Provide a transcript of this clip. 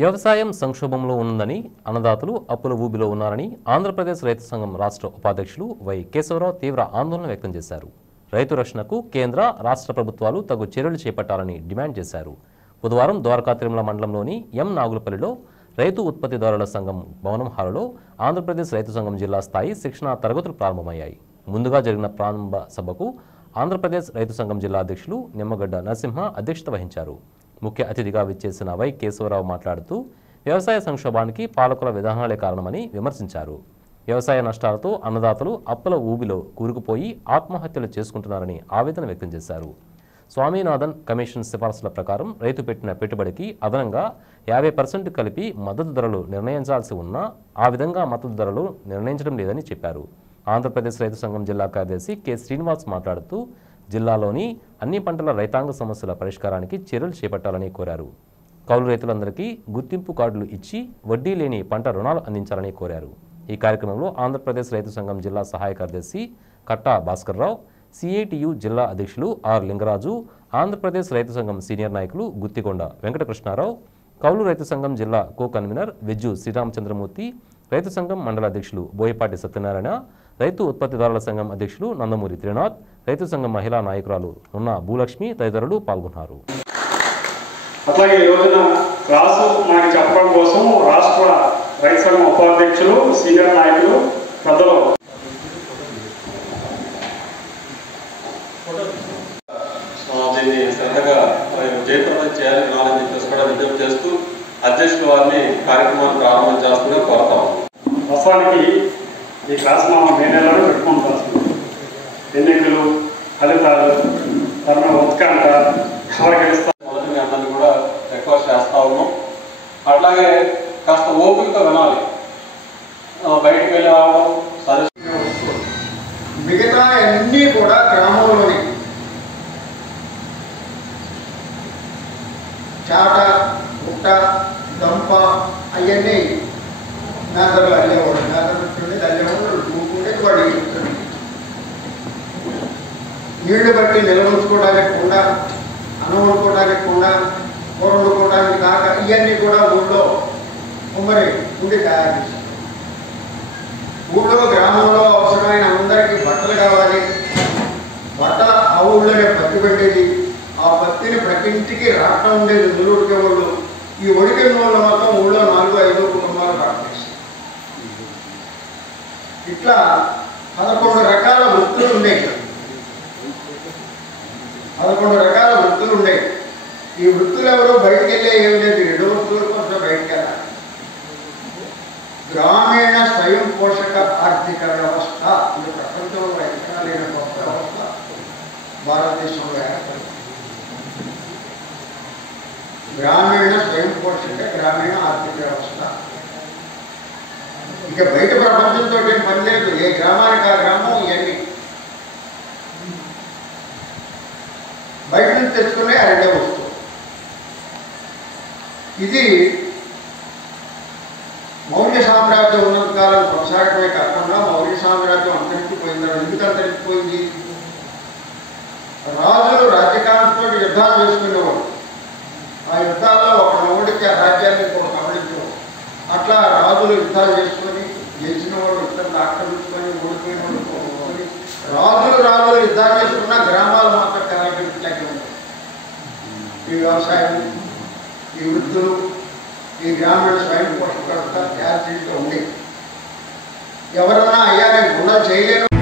వ్యవసాయం సంక్షోభంలో ఉందని అన్నదాతలు అప్పుల ఊబిలో ఉన్నారని ఆంధ్రప్రదేశ్ రైతు సంఘం రాష్ట్ర ఉపాధ్యక్షులు వై కేశవరావు తీవ్ర ఆందోళన వ్యక్తం చేశారు. రైతు రక్షణకు కేంద్ర రాష్ట్ర ప్రభుత్వాలు తగు చర్యలు చేపట్టాలని డిమాండ్ చేశారు. బుధవారం ద్వారకా తిరుమల మండలంలోని ఎం నాగులపల్లిలో రైతు ఉత్పత్తిదారుల సంఘం భవనం హాలులో ఆంధ్రప్రదేశ్ రైతు సంఘం జిల్లా స్థాయి శిక్షణ తరగతులు ప్రారంభమయ్యాయి. ముందుగా జరిగిన ప్రారంభ సభకు ఆంధ్రప్రదేశ్ రైతు సంఘం జిల్లా అధ్యక్షులు నిమ్మగడ్డ నరసింహ అధ్యక్షత వహించారు. ముఖ్య అతిథిగా విచ్చేసిన వై కేశవరావు మాట్లాడుతూ వ్యవసాయ సంక్షోభానికి పాలకుల విధానాలే కారణమని విమర్శించారు. వ్యవసాయ నష్టాలతో అన్నదాతలు అప్పుల ఊబిలో కూరుకుపోయి ఆత్మహత్యలు చేసుకుంటున్నారని ఆవేదన వ్యక్తం చేశారు. స్వామినాథన్ కమిషన్ సిఫార్సుల ప్రకారం రైతు పెట్టిన పెట్టుబడికి అదనంగా 50% కలిపి మద్దతు ధరలు నిర్ణయించాల్సి ఉన్నా ఆ విధంగా మద్దతు ధరలు నిర్ణయించడం లేదని చెప్పారు. ఆంధ్రప్రదేశ్ రైతు సంఘం జిల్లా కార్యదర్శి కె శ్రీనివాస్ మాట్లాడుతూ జిల్లాలోని అన్ని పంటల రైతాంగ సమస్యల పరిష్కారానికి చర్యలు చేపట్టాలని కోరారు. కౌలు రైతులందరికీ గుర్తింపు కార్డులు ఇచ్చి వడ్డీ లేని పంట రుణాలు అందించాలని కోరారు. ఈ కార్యక్రమంలో ఆంధ్రప్రదేశ్ రైతు సంఘం జిల్లా సహాయ కార్యదర్శి కట్టా భాస్కర్రావు, సిఐటియు జిల్లా అధ్యక్షులు ఆర్ లింగరాజు, ఆంధ్రప్రదేశ్ రైతు సంఘం సీనియర్ నాయకులు గుత్తికొండ వెంకటకృష్ణారావు, కౌలు రైతు సంఘం జిల్లా కో కన్వీనర్ వెజ్జు శ్రీరామచంద్రమూర్తి, రైతు సంఘం మండల అధ్యక్షులు బోయపాటి సత్యనారాయణ, రైతు ఉత్పత్తిదారుల సంఘం అధ్యక్షులు నందమూరి త్రినాథ్, రైతు సంఘం మహిళా నాయకురాలు ఉన్న భూలక్ష్మి తదితరులు పాల్గొన్నారు. అట్లాగే ఈ రోజున క్లాసు మనకి చెప్పడం కోసం రాష్ట్ర రైతు సంఘం ఉపాధ్యక్షులు సీనియర్ నాయకులు పెద్దలు దీన్ని శ్రద్ధగా జయప్రదం చేయాలని నాలని చెప్పేసి కూడా విజ్ఞప్తి చేస్తూ అధ్యక్షుల వారిని కార్యక్రమాన్ని ప్రారంభం చేస్తూనే కోరతాం. వాస్తవానికి ఈ క్లాస్ మనం మే నెలలో పెట్టుకుంటాం. ఎన్నికలు, ఫలితాలు, తన ఉత్కంఠ ఎవరు గెలుస్తారని అందరినీ కూడా రిక్వెస్ట్ చేస్తా ఉన్నాం. అట్లాగే కాస్త ఓపికతో వినాలి. బయటకు వెళ్ళి రావడం సరే. మిగతా అన్నీ కూడా గ్రామంలోని చాట, పుట్ట, దంప అవన్నీ మేతలు అల్లేవాడు. మేతలు అల్లేవాడు దూకుంటే వాడు నీళ్లు బట్టి నిల్వ ఉంచుకోవడానికి కూడా, అన్నం వండుకోవడానికి కూడా, కూర వండుకోవడానికి కాక ఇవన్నీ కూడా ఊళ్ళో ఉమ్మడి ఉండి తయారు చేశారు. ఊళ్ళో గ్రామంలో అవసరమైన అందరికీ బట్టలు కావాలి. బట్టల ఆ ఊళ్ళోనే పత్తి పెట్టేది. ఆ పత్తిని ప్రతి ఇంటికి రాట ఉండేది. నువ్వు ఉడికేవాళ్ళు. ఈ ఉడికిన వాళ్ళు మాత్రం ఊళ్ళో 4-5 కుటుంబాలు పట్టేసి ఇట్లా 11 రకాల వృత్తులు ఉండేవి. 11 రకాల వృత్తులు ఉండేవి. ఈ వృత్తులు ఎవరో బయటకు వెళ్ళే ఏం లేదు. 2 వృత్తుల కోసం బయటకు వెళ్ళాలి. గ్రామీణ స్వయం పోషక ఆర్థిక వ్యవస్థ ఇది ప్రపంచంలో ఎక్కడా లేని గొప్ప వ్యవస్థ భారతదేశంలో ఏర్పడింది. గ్రామీణ స్వయం పోషక గ్రామీణ ఆర్థిక వ్యవస్థ. ఇక బయట ప్రపంచంతో ఏం పని లేదు. ఏ గ్రామానికి ఆ గ్రామం ఇవన్నీ బయట నుంచి తెచ్చుకునే ఆ రెండో వస్తువు. ఇది మౌర్య సామ్రాజ్యం ఉన్నంతకాలం కొనసాగటమే కాకుండా మౌర్య సామ్రాజ్యం అంతరించిపోయింది. ఎందుకు అంతరించిపోయింది? రాజులు రాజ్యకాలంతో యుద్ధాలు చేసుకునేవాడు. ఆ యుద్ధాల్లో ఒకడు ఓడికి ఆ రాజ్యాన్ని కూడా కబలించేవాడు. అట్లా రాజులు యుద్ధాలు చేసుకొని గెలిచిన వాడు ఇతరులు ఆక్రమించుకొని ఓడిపోయిన వాడు రాజులు యుద్ధాలు చేసుకున్న గ్రామాలు మాత్రం కరాగిట్లాగే ఉంటాయి. ఈ వ్యవసాయం, ఈ వృత్తులు, ఈ గ్రామీణ స్వయం పోషక వ్యవస్థ తయారు చేయడంలో ఉంది. ఎవరన్నా అయ్యా నేను గుండెలు చేయలేను